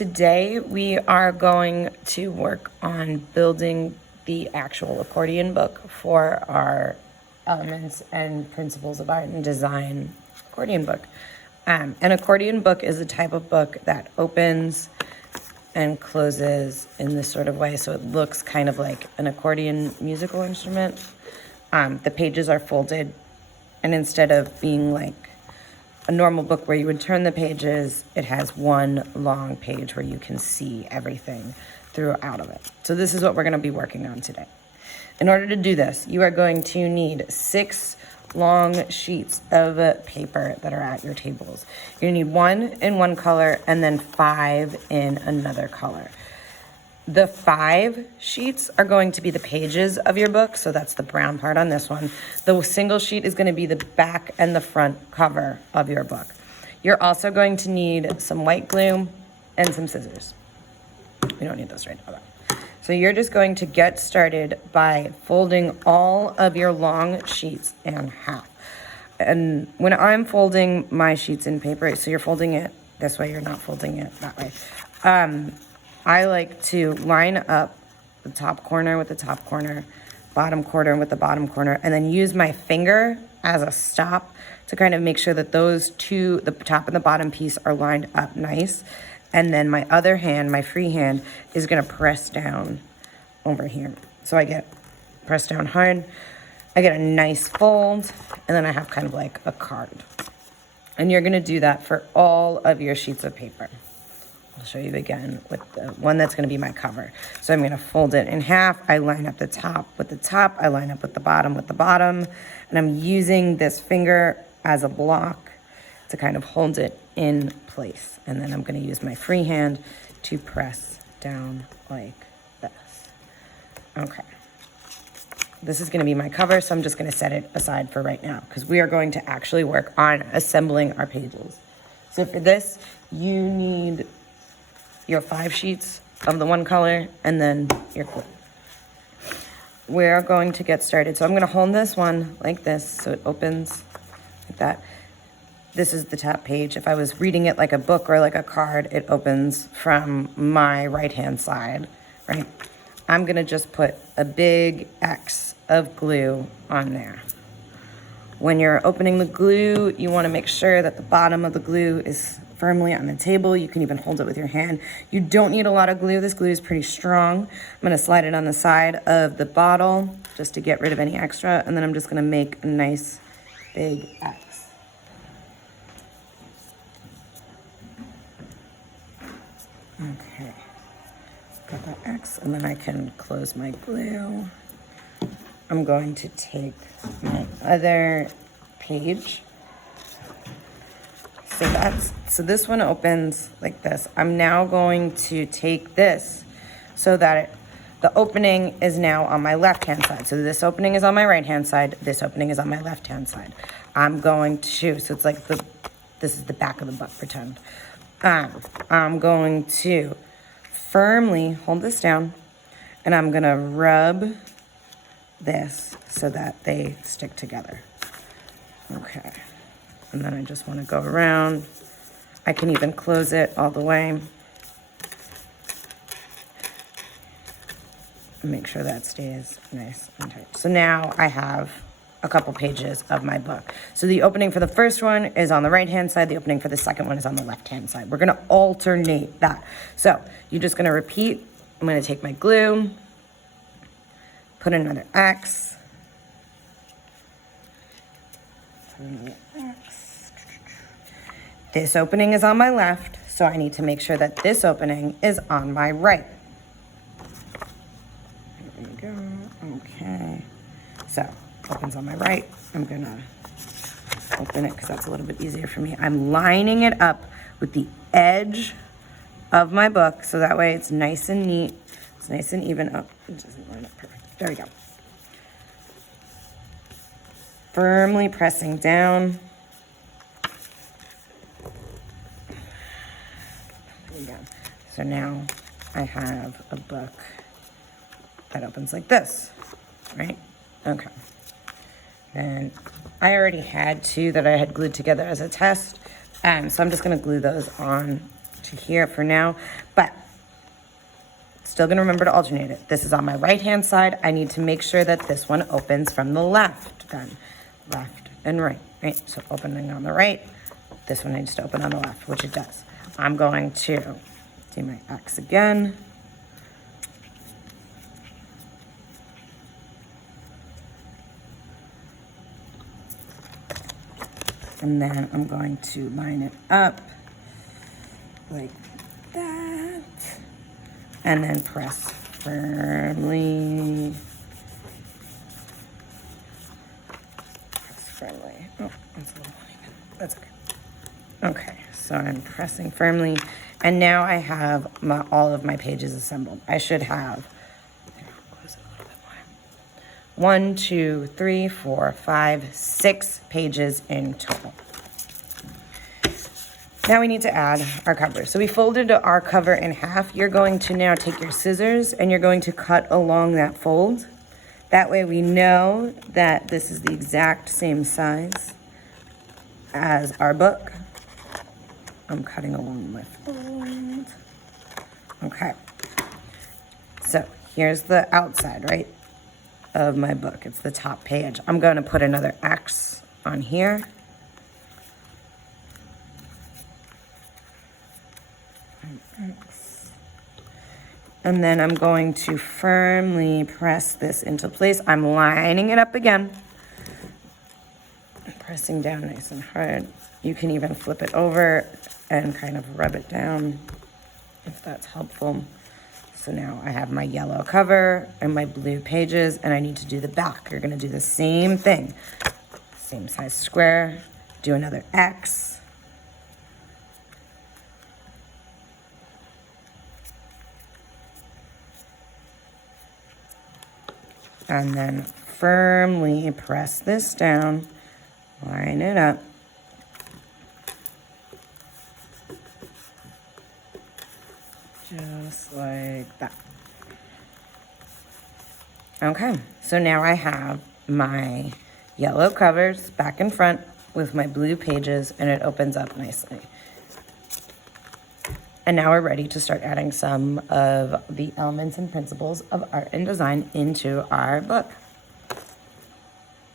Today we are going to work on building the actual accordion book for our Elements and Principles of Art and Design accordion book. An accordion book is a type of book that opens and closes in this sort of way, so it looks kind of like an accordion musical instrument. The pages are folded, and instead of being like a normal book where you would turn the pages, it has one long page where you can see everything throughout of it. So this is what we're going to be working on today. In order to do this, you are going to need 6 long sheets of paper that are at your tables. You're going to need 1 in one color and then 5 in another color. The 5 sheets are going to be the pages of your book, so that's the brown part on this one. The single sheet is going to be the back and the front cover of your book. You're also going to need some white glue and some scissors. We don't need those right now, though. So you're just going to get started by folding all of your long sheets in half. And when I'm folding my sheets in paper, so you're folding it this way, you're not folding it that way. I like to line up the top corner with the top corner, bottom corner with the bottom corner, and then use my finger as a stop to kind of make sure that those two, the top and the bottom piece, are lined up nice. And then my other hand, my free hand, is gonna press down over here. So I get pressed down hard, I get a nice fold, and then I have kind of like a card. And you're gonna do that for all of your sheets of paper. I'll show you again with the one that's going to be my cover. So I'm going to fold it in half. I line up the top with the top. I line up with the bottom, and I'm using this finger as a block to kind of hold it in place. And then I'm going to use my free hand to press down like this. Okay. This is going to be my cover, so I'm just going to set it aside for right now because we are going to actually work on assembling our pages. So for this, you need your 5 sheets of the one color and then your glue. We're going to get started. So I'm going to hold this one like this so it opens like that. This is the top page. If I was reading it like a book or like a card, it opens from my right-hand side, right? I'm going to just put a big X of glue on there. When you're opening the glue, you want to make sure that the bottom of the glue is firmly on the table. You can even hold it with your hand. You don't need a lot of glue. This glue is pretty strong. I'm going to slide it on the side of the bottle just to get rid of any extra, and then I'm just going to make a nice big X. Okay, got that X, and then I can close my glue. I'm going to take my other page. So this one opens like this. I'm now going to take this so that the opening is now on my left-hand side. So this opening is on my right-hand side. This opening is on my left-hand side. I'm going to, so it's like this is the back of the book, pretend. I'm going to firmly hold this down, and I'm gonna rub this so that they stick together. Okay. And then I just want to go around. I can even close it all the way. And make sure that stays nice and tight. So now I have a couple pages of my book. So the opening for the first one is on the right-hand side. The opening for the second one is on the left-hand side. We're going to alternate that. So you're just going to repeat. I'm going to take my glue, put another X, put another X. This opening is on my left, so I need to make sure that this opening is on my right. There we go. Okay. So, opens on my right. I'm going to open it because that's a little bit easier for me. I'm lining it up with the edge of my book, so that way it's nice and neat. It's nice and even. Oh, it doesn't line up perfect. There we go. Firmly pressing down. So now I have a book that opens like this, right? Okay. And I already had 2 that I had glued together as a test, so I'm just going to glue those on to here for now, but still gonna remember to alternate it. This is on my right-hand side. I need to make sure that this one opens from the left then. Left and right, right? So opening on the right, this one needs to open on the left, which it does. I'm going to do my X again. And then I'm going to line it up like that. And then press firmly. Press firmly. Oh, that's a little uneven. That's okay. Okay, so I'm pressing firmly. And now I have all of my pages assembled. I should have, close it a little bit more. 1, 2, 3, 4, 5, 6 pages in total. Now we need to add our cover. So we folded our cover in half. You're going to now take your scissors and you're going to cut along that fold. That way we know that this is the exact same size as our book. I'm cutting along my fold. Okay. So here's the outside, right, of my book. It's the top page. I'm going to put another X on here. And then I'm going to firmly press this into place. I'm lining it up again. Pressing down nice and hard. You can even flip it over and kind of rub it down if that's helpful. So now I have my yellow cover and my blue pages, and I need to do the back. You're gonna do the same thing. Same size square, do another X. And then firmly press this down, line it up. Just like that. Okay, so now I have my yellow covers back and front with my blue pages, and it opens up nicely. And now we're ready to start adding some of the elements and principles of art and design into our book.